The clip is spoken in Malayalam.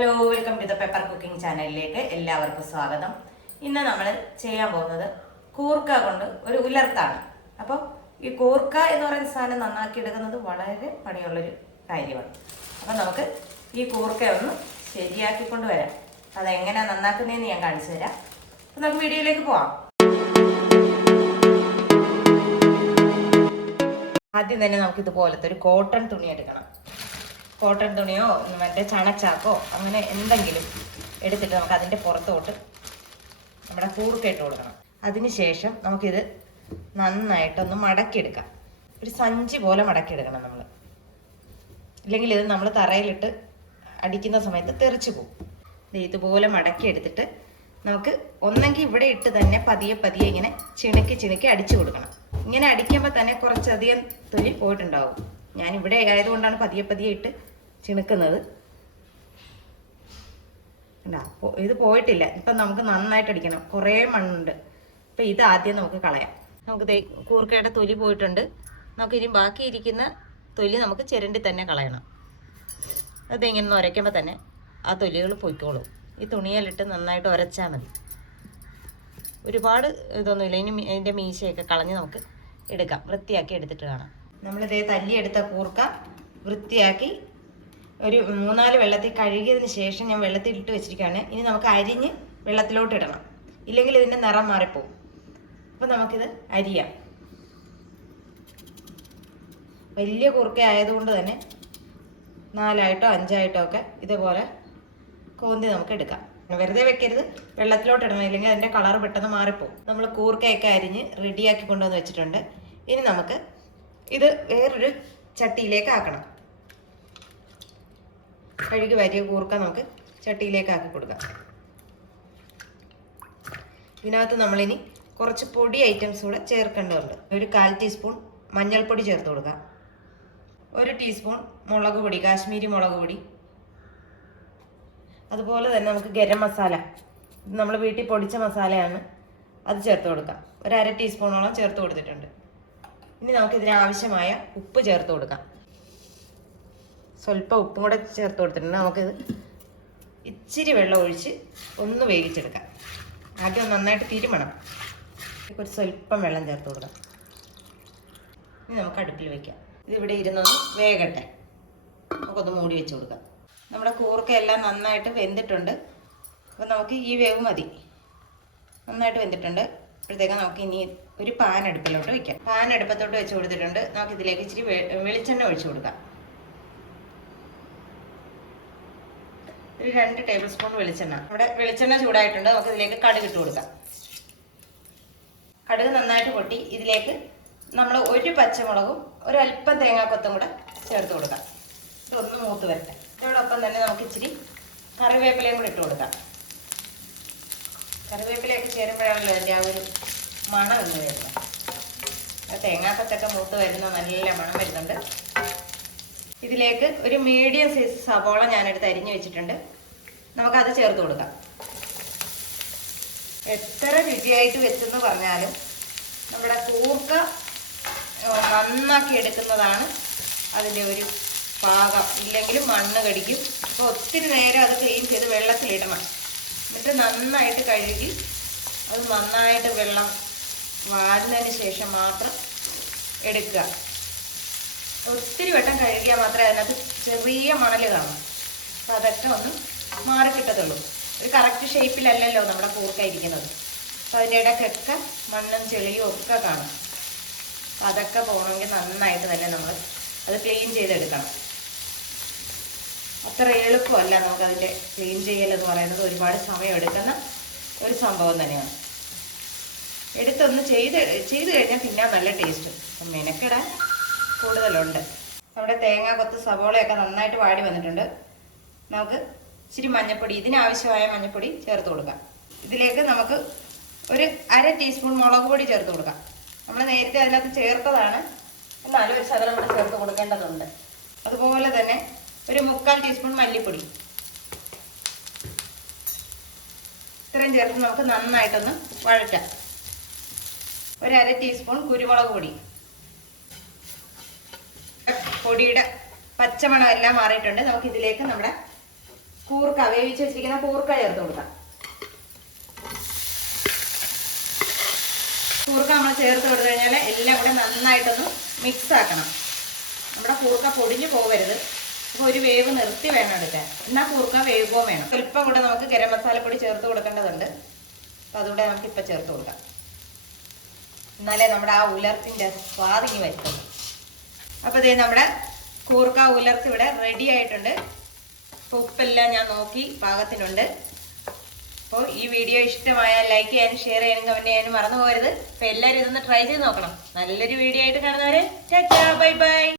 Hello, welcome to the pepper cooking ചാനലിലേക്ക് എല്ലാവർക്കും സ്വാഗതം. ഇന്ന് നമ്മൾ ചെയ്യാൻ പോകുന്നത് കൂർക്ക കൊണ്ട് ഒരു ഉലർത്താണ്. അപ്പോൾ ഈ കൂർക്ക എന്ന് പറയുന്ന സാധനം നന്നാക്കി എടുക്കുന്നത് വളരെ പണിയുള്ളൊരു കാര്യമാണ്. അപ്പം നമുക്ക് ഈ കൂർക്ക ഒന്ന് ശരിയാക്കിക്കൊണ്ട് വരാം. അതെങ്ങനെയാണ് നന്നാക്കുന്നതെന്ന് ഞാൻ കാണിച്ചു തരാം. അപ്പം നമുക്ക് വീഡിയോയിലേക്ക് പോവാം. ആദ്യം തന്നെ നമുക്ക് ഇതുപോലത്തെ ഒരു കോട്ടൺ തുണി എടുക്കണം. കോട്ടൺ തുണിയോ മറ്റേ ചണച്ചാക്കോ അങ്ങനെ എന്തെങ്കിലും എടുത്തിട്ട് നമുക്ക് അതിൻ്റെ പുറത്തോട്ട് നമ്മുടെ കൂർക്ക ഇട്ട് കൊടുക്കണം. അതിനുശേഷം നമുക്കിത് നന്നായിട്ടൊന്ന് മടക്കിയെടുക്കാം. ഒരു സഞ്ചി പോലെ മടക്കിയെടുക്കണം നമ്മൾ. ഇല്ലെങ്കിൽ ഇത് നമ്മൾ തറയിലിട്ട് അടിക്കുന്ന സമയത്ത് തെറിച്ചു പോകും. ഇതുപോലെ മടക്കിയെടുത്തിട്ട് നമുക്ക് ഒന്നെങ്കിൽ ഇവിടെ ഇട്ട് തന്നെ പതിയെ പതിയെ ഇങ്ങനെ ചിണുക്കി അടിച്ചു കൊടുക്കണം. ഇങ്ങനെ അടിക്കുമ്പോൾ തന്നെ കുറച്ചധികം തൊലി പോയിട്ടുണ്ടാവും. ഞാൻ ഇവിടെ ആയതുകൊണ്ടാണ് പതിയെ ഇട്ട് ചിണുക്കുന്നത്. ഇത് പോയിട്ടില്ല. ഇപ്പം നമുക്ക് നന്നായിട്ട് അടിക്കണം. കുറേ മണ്ണുണ്ട്. അപ്പം ഇത് ആദ്യം നമുക്ക് കളയാം. നമുക്ക് കൂർക്കയുടെ തൊലി പോയിട്ടുണ്ട്. നമുക്ക് ഇനി ബാക്കി ഇരിക്കുന്ന തൊലി നമുക്ക് ചിരണ്ടി തന്നെ കളയണം. അതിങ്ങനെ ഉരയ്ക്കുമ്പോൾ തന്നെ ആ തൊലികൾ പൊയ്ക്കോളും. ഈ തുണിയിലിട്ട് നന്നായിട്ട് ഉരച്ചാൽ മതി. ഒരുപാട് ഇതൊന്നുമില്ല. ഇനി അതിൻ്റെ മീശയൊക്കെ കളഞ്ഞ് നമുക്ക് എടുക്കാം. വൃത്തിയാക്കി എടുത്തിട്ട് കാണാം. നമ്മളിതേ തല്ലിയെടുത്ത കൂർക്ക വൃത്തിയാക്കി ഒരു 3-4 വെള്ളത്തിൽ കഴുകിയതിന് ശേഷം ഞാൻ വെള്ളത്തിൽ ഇട്ട് വെച്ചിരിക്കുകയാണ്. ഇനി നമുക്ക് അരിഞ്ഞ് വെള്ളത്തിലോട്ട് ഇടണം. ഇല്ലെങ്കിൽ ഇതിൻ്റെ നിറം മാറിപ്പോവും. അപ്പം നമുക്കിത് അരിയാം. വലിയ കൂർക്ക ആയതുകൊണ്ട് തന്നെ 4ആയിട്ടോ 5ആയിട്ടോ ഒക്കെ ഇതേപോലെ കോന്തി നമുക്ക് എടുക്കാം. വെറുതെ വെക്കരുത്, വെള്ളത്തിലോട്ട് ഇടണം. ഇല്ലെങ്കിൽ അതിൻ്റെ കളർ പെട്ടെന്ന് മാറിപ്പോവും. നമ്മൾ കൂർക്കയൊക്കെ അരിഞ്ഞ് റെഡിയാക്കി കൊണ്ടുവന്ന് വെച്ചിട്ടുണ്ട്. ഇനി നമുക്ക് ഇത് വേറൊരു ചട്ടിയിലേക്ക് ആക്കണം. കഴുകി വരിയ കൂർക്ക നമുക്ക് ചട്ടിയിലേക്ക് ആക്കി കൊടുക്കാം. ഇതിനകത്ത് നമ്മളിനി കുറച്ച് പൊടി ഐറ്റംസ് കൂടെ ചേർക്കേണ്ടതുണ്ട്. ഒരു 1/4 ടീസ്പൂൺ മഞ്ഞൾപ്പൊടി ചേർത്ത് കൊടുക്കാം. 1 ടീസ്പൂൺ മുളക് പൊടി, കാശ്മീരി മുളക് പൊടി. അതുപോലെ തന്നെ നമുക്ക് ഗരം മസാല, ഇത് നമ്മൾ വീട്ടിൽ പൊടിച്ച മസാലയാണ്, അത് ചേർത്ത് കൊടുക്കാം. ഒരു 1/2 ടീസ്പൂണോളം ചേർത്ത് കൊടുത്തിട്ടുണ്ട്. ഇനി നമുക്ക് ഇതിനാവശ്യമായ ഉപ്പ് ചേർത്ത് കൊടുക്കാം. സ്വല്പം ഉപ്പും കൂടെ ചേർത്ത് കൊടുത്തിട്ടുണ്ട്. നമുക്കിത് ഇച്ചിരി വെള്ളം ഒഴിച്ച് ഒന്ന് വേവിച്ചെടുക്കാം. ആദ്യം നന്നായിട്ട് തിരുമണം. ഒരു സ്വല്പം വെള്ളം ചേർത്ത് കൊടുക്കാം. ഇനി നമുക്ക് അടുപ്പിൽ വയ്ക്കാം. ഇതിവിടെ ഇരുന്നൊന്ന് വേകട്ടെ. നമുക്കൊന്ന് മൂടി വെച്ച് കൊടുക്കാം. നമ്മുടെ കൂർക്കയെല്ലാം നന്നായിട്ട് വെന്തിട്ടുണ്ട്. അപ്പോൾ നമുക്ക് ഈ വേവ് മതി. നന്നായിട്ട് വെന്തിട്ടുണ്ട്. അപ്പോഴത്തേക്ക് നമുക്ക് ഇനി ഒരു പാൻ അടുപ്പിലോട്ട് വയ്ക്കാം. പാൻ അടുപ്പത്തോട്ട് വെച്ച് കൊടുത്തിട്ടുണ്ട്. നമുക്ക് ഇതിലേക്ക് ഇച്ചിരി വെളിച്ചെണ്ണ ഒഴിച്ചു കൊടുക്കാം. ഒരു 2 ടേബിൾ സ്പൂൺ വെളിച്ചെണ്ണ. നമ്മുടെ വെളിച്ചെണ്ണ ചൂടായിട്ടുണ്ട്. നമുക്ക് ഇതിലേക്ക് കടുക് ഇട്ട് കൊടുക്കാം. കടുക് നന്നായിട്ട് പൊട്ടി ഇതിലേക്ക് നമ്മൾ 1 പച്ചമുളകും ഒരല്പം തേങ്ങാക്കൊത്തും കൂടെ ചേർത്ത് കൊടുക്കാം. ഇതൊന്ന് മൂത്ത് വരട്ടെ. ഇതിനോടൊപ്പം തന്നെ നമുക്ക് ഇച്ചിരി കറിവേപ്പിലയും കൂടെ ഇട്ട് കൊടുക്കാം. കറിവേപ്പിലയൊക്കെ ചേരുമ്പോഴാണല്ലോ അതിൻ്റെ ആ ഒരു മണം എന്ന് വരുന്നത്. തേങ്ങാക്കൊത്തൊക്കെ മൂത്ത് വരുന്ന നല്ല മണം വരുന്നുണ്ട്. ഇതിലേക്ക് ഒരു മീഡിയം സൈസ് സവോള ഞാനെടുത്ത് അരിഞ്ഞു വെച്ചിട്ടുണ്ട്. നമുക്കത് ചേർത്ത് കൊടുക്കാം. എത്ര രുചിയായിട്ട് വെച്ചെന്ന് പറഞ്ഞാലും നമ്മുടെ കൂർക്ക നന്നാക്കി എടുക്കുന്നതാണ് അതിൻ്റെ ഒരു പാകം. ഇല്ലെങ്കിൽ മണ്ണ് കടിക്കും. അപ്പോൾ ഒത്തിരി നേരം അത് ക്ലീൻ ചെയ്ത് വെള്ളത്തിലിടണം. എന്നിട്ട് നന്നായിട്ട് കഴുകി അത് നന്നായിട്ട് വെള്ളം വാരുന്നതിന് ശേഷം മാത്രം എടുക്കുക. ഒത്തിരി വട്ടം കഴുകിയാൽ മാത്രമേ അതിനകത്ത് ചെറിയ മണൽ കാണും. അപ്പോൾ അതൊക്കെ ഒന്ന് മാറിക്കിട്ടത്തുള്ളൂ. ഒരു കറക്റ്റ് ഷേപ്പിലല്ലല്ലോ നമ്മുടെ കൂർക്ക ഇരിക്കുന്നത്. അപ്പോൾ അതിൻ്റെ ഇടയ്ക്കൊക്കെ മണ്ണും ചെളിയും ഒക്കെ കാണും. അപ്പോൾ അതൊക്കെ പോകണമെങ്കിൽ നന്നായിട്ട് തന്നെ നമ്മൾ അത് ക്ലീൻ ചെയ്തെടുക്കണം. അത്ര എളുപ്പമല്ല നമുക്കതിൻ്റെ ക്ലീൻ ചെയ്യലെന്ന് പറയുന്നത്. ഒരുപാട് സമയം എടുക്കുന്ന ഒരു സംഭവം തന്നെയാണ്. എടുത്തൊന്ന് ചെയ്ത് കഴിഞ്ഞാൽ തിന്നാൻ നല്ല ടേസ്റ്റ്. അപ്പം മെനക്കിടാൻ കൂടുതലുണ്ട്. നമ്മുടെ തേങ്ങ കൊത്ത് സവോളയൊക്കെ നന്നായിട്ട് വാടി വന്നിട്ടുണ്ട്. നമുക്ക് ഇച്ചിരി മഞ്ഞൾപ്പൊടി, ഇതിനാവശ്യമായ മഞ്ഞൾപ്പൊടി ചേർത്ത് കൊടുക്കാം. ഇതിലേക്ക് നമുക്ക് ഒരു 1/2 ടീസ്പൂൺ മുളക് പൊടി ചേർത്ത് കൊടുക്കാം. നമ്മൾ നേരത്തെ അതിനകത്ത് ചേർത്തതാണ്, എന്നാലും ഒരു ശകലം കൂടെ ചേർത്ത് കൊടുക്കേണ്ടതുണ്ട്. അതുപോലെ തന്നെ ഒരു 3/4 ടീസ്പൂൺ മല്ലിപ്പൊടി. ഇത്രയും ചേർത്ത് നമുക്ക് നന്നായിട്ടൊന്ന് വഴറ്റാം. ഒരു 1/2 ടീസ്പൂൺ കുരുമുളക് പൊടി. പൊടിയുടെ പച്ചമണം എല്ലാം മാറിയിട്ടുണ്ട്. നമുക്ക് ഇതിലേക്ക് നമ്മുടെ കൂർക്ക വേവിച്ച് വെച്ചിരിക്കുന്ന കൂർക്ക ചേർത്ത് കൊടുക്കാം. കൂർക്ക നമ്മൾ ചേർത്ത് കൊടുത്തു കഴിഞ്ഞാൽ എല്ലാം കൂടെ നന്നായിട്ടൊന്ന് മിക്സ് ആക്കണം. നമ്മുടെ കൂർക്ക പൊടിഞ്ഞു പോകരുത്. അപ്പോൾ ഒരു വേവ് നിർത്തി വേണം എടുക്കാൻ. എന്നാൽ കൂർക്ക വേവുകയും വേണം. സ്വല്പം കൂടെ നമുക്ക് ഗരം മസാലപ്പൊടി ചേർത്ത് കൊടുക്കേണ്ടതുണ്ട്. അപ്പം അതുകൂടെ നമുക്ക് ഇപ്പം ചേർത്ത് കൊടുക്കാം. എന്നാലേ നമ്മുടെ ആ ഉലർത്തിൻ്റെ സ്വാദിങ്ങി വരുത്തുള്ളൂ. അപ്പോൾ ഇതേ നമ്മുടെ കൂർക്ക ഉലർത്തി ഇവിടെ റെഡി ആയിട്ടുണ്ട്. അപ്പോൾ ഉപ്പെല്ലാം ഞാൻ നോക്കി പാകത്തിനുണ്ട്. അപ്പോൾ ഈ വീഡിയോ ഇഷ്ടമായാൽ ലൈക്ക് ചെയ്യാനും ഷെയർ ചെയ്യാനും കമൻറ്റ് ചെയ്യാനും മറന്നു പോകരുത്. അപ്പോൾ എല്ലാവരും ഇതൊന്ന് ട്രൈ ചെയ്ത് നോക്കണം. നല്ലൊരു വീഡിയോ ആയിട്ട് കാണുന്നവരെ ടാറ്റാ ബൈ ബൈ.